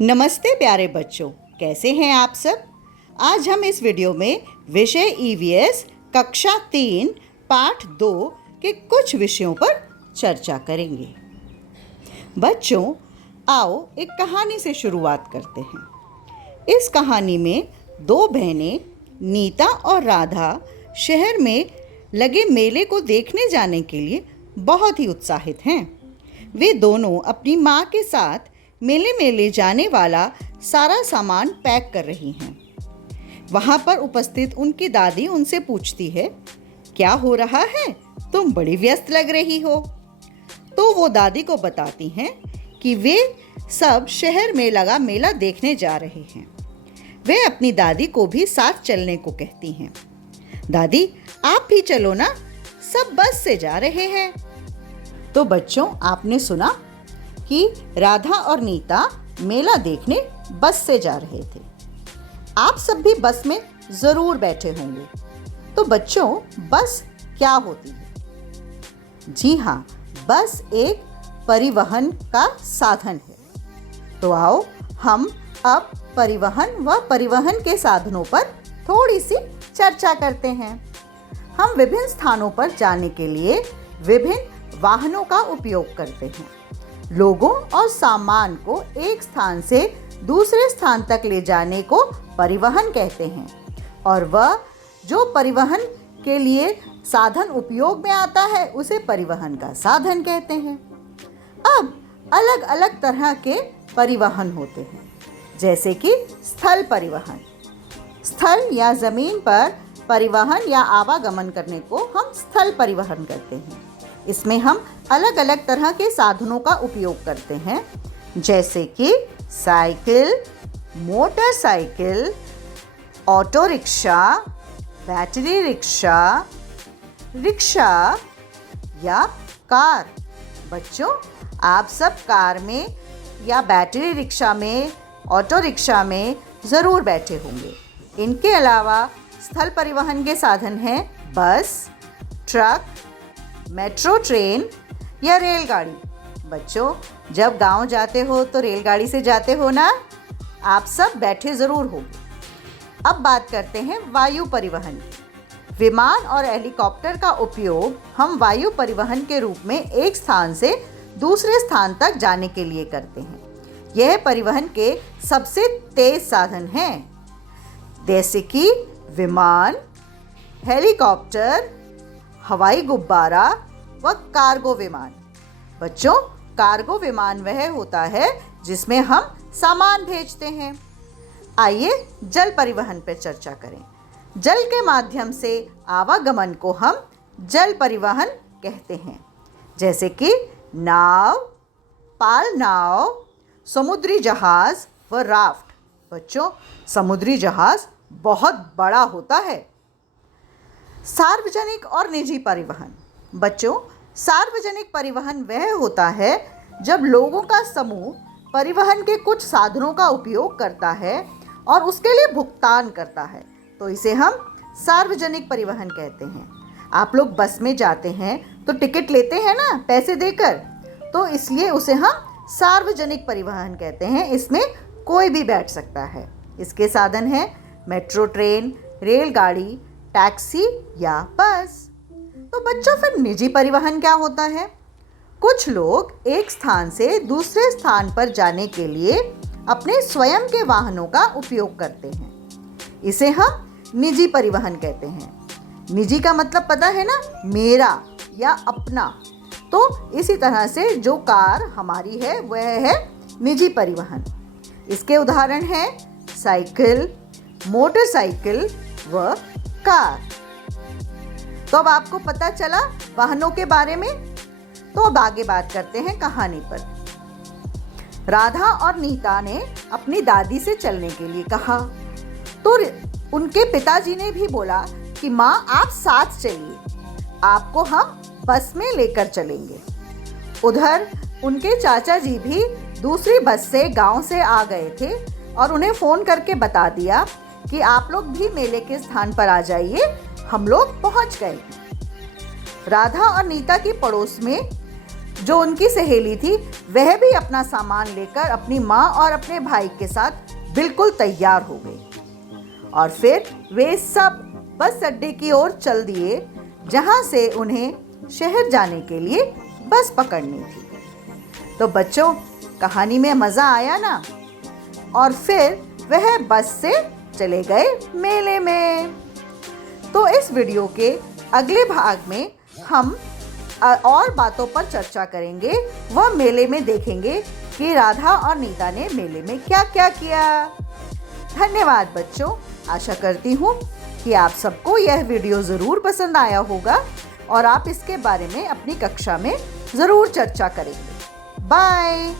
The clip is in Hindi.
नमस्ते प्यारे बच्चों, कैसे हैं आप सब। आज हम इस वीडियो में विषय ईवीएस कक्षा 3 पाठ 2 के कुछ विषयों पर चर्चा करेंगे। बच्चों, आओ एक कहानी से शुरुआत करते हैं। इस कहानी में दो बहनें नीता और राधा शहर में लगे मेले को देखने जाने के लिए बहुत ही उत्साहित हैं। वे दोनों अपनी माँ के साथ मेले में ले जाने वाला सारा सामान पैक कर रही हैं। वहाँ पर उपस्थित उनकी दादी उनसे पूछती है, क्या हो रहा है, तुम बड़ी व्यस्त लग रही हो। तो वो दादी को बताती हैं कि वे सब शहर में लगा मेला देखने जा रहे हैं। वे अपनी दादी को भी साथ चलने को कहती हैं। दादी, आप भी चलो ना, सब बस से जा रहे हैं। तो बच्चों, आपने सुना कि राधा और नीता मेला देखने बस से जा रहे थे। आप सब भी बस में ज़रूर बैठे होंगे। तो बच्चों, बस क्या होती है? जी हाँ, बस एक परिवहन का साधन है। तो आओ हम अब परिवहन व परिवहन के साधनों पर थोड़ी सी चर्चा करते हैं। हम विभिन्न स्थानों पर जाने के लिए विभिन्न वाहनों का उपयोग करते हैं। लोगों और सामान को एक स्थान से दूसरे स्थान तक ले जाने को परिवहन कहते हैं, और वह जो परिवहन के लिए साधन उपयोग में आता है उसे परिवहन का साधन कहते हैं। अब अलग अलग तरह के परिवहन होते हैं, जैसे कि स्थल परिवहन। स्थल या ज़मीन पर परिवहन या आवागमन करने को हम स्थल परिवहन कहते हैं। इसमें हम अलग अलग तरह के साधनों का उपयोग करते हैं, जैसे कि cycle, motorcycle, auto rickshaw, battery rickshaw, rickshaw या कार। बच्चों, आप सब कार में या बैटरी रिक्शा में, ऑटो रिक्शा में ज़रूर बैठे होंगे। इनके अलावा स्थल परिवहन के साधन हैं बस, ट्रक, मेट्रो ट्रेन या रेलगाड़ी। बच्चों, जब गांव जाते हो तो रेलगाड़ी से जाते हो ना। आप सब बैठे ज़रूर हो। अब बात करते हैं वायु परिवहन की। विमान और हेलीकॉप्टर का उपयोग हम वायु परिवहन के रूप में एक स्थान से दूसरे स्थान तक जाने के लिए करते हैं। यह परिवहन के सबसे तेज साधन हैं, जैसे कि विमान, हेलीकॉप्टर, हवाई गुब्बारा व कार्गो विमान। बच्चों, कार्गो विमान वह होता है जिसमें हम सामान भेजते हैं। आइए जल परिवहन पर चर्चा करें। जल के माध्यम से आवागमन को हम जल परिवहन कहते हैं, जैसे कि नाव, पाल नाव, समुद्री जहाज व राफ्ट। बच्चों, समुद्री जहाज बहुत बड़ा होता है। सार्वजनिक और निजी परिवहन। बच्चों, सार्वजनिक परिवहन वह होता है जब लोगों का समूह परिवहन के कुछ साधनों का उपयोग करता है और उसके लिए भुगतान करता है, तो इसे हम सार्वजनिक परिवहन कहते हैं। आप लोग बस में जाते हैं तो टिकट लेते हैं ना, पैसे देकर, तो इसलिए उसे हम सार्वजनिक परिवहन कहते हैं। इसमें कोई भी बैठ सकता है। इसके साधन हैं मेट्रो ट्रेन, रेलगाड़ी, टैक्सी या बस। तो बच्चों, फिर निजी परिवहन क्या होता है? कुछ लोग एक स्थान से दूसरे स्थान पर जाने के लिए अपने स्वयं के वाहनों का उपयोग करते हैं। इसे हम निजी परिवहन कहते हैं। निजी का मतलब पता है ना, मेरा या अपना। तो इसी तरह से जो कार हमारी है वह है निजी परिवहन। इसके उदाहरण हैं साइकिल, मोटरसाइकिल व कार। तो अब आपको पता चला वाहनों के बारे में। तो अब आगे बात करते हैं कहानी पर। राधा और नीता ने अपनी दादी से चलने के लिए कहा, तो उनके पिताजी ने भी बोला कि माँ, आप साथ चलिए, आपको हम बस में लेकर चलेंगे। उधर उनके चाचा जी भी दूसरी बस से गांव से आ गए थे और उन्हें फ़ोन करके बता दिया कि आप लोग भी मेले के स्थान पर आ जाइए, हम लोग पहुंच गए। राधा और नीता की पड़ोस में जो उनकी सहेली थी वह भी अपना सामान लेकर अपनी माँ और अपने भाई के साथ बिल्कुल तैयार हो गई और फिर वे सब बस अड्डे की ओर चल दिए जहाँ से उन्हें शहर जाने के लिए बस पकड़नी थी। तो बच्चों, कहानी में मज़ा आया ना? और फिर वह बस से चले गए मेले में। तो इस वीडियो के अगले भाग में हम और बातों पर चर्चा करेंगे। वह मेले में देखेंगे कि राधा और नीता ने मेले में क्या क्या किया। धन्यवाद बच्चों। आशा करती हूँ कि आप सबको यह वीडियो ज़रूर पसंद आया होगा और आप इसके बारे में अपनी कक्षा में ज़रूर चर्चा करेंगे। बाय।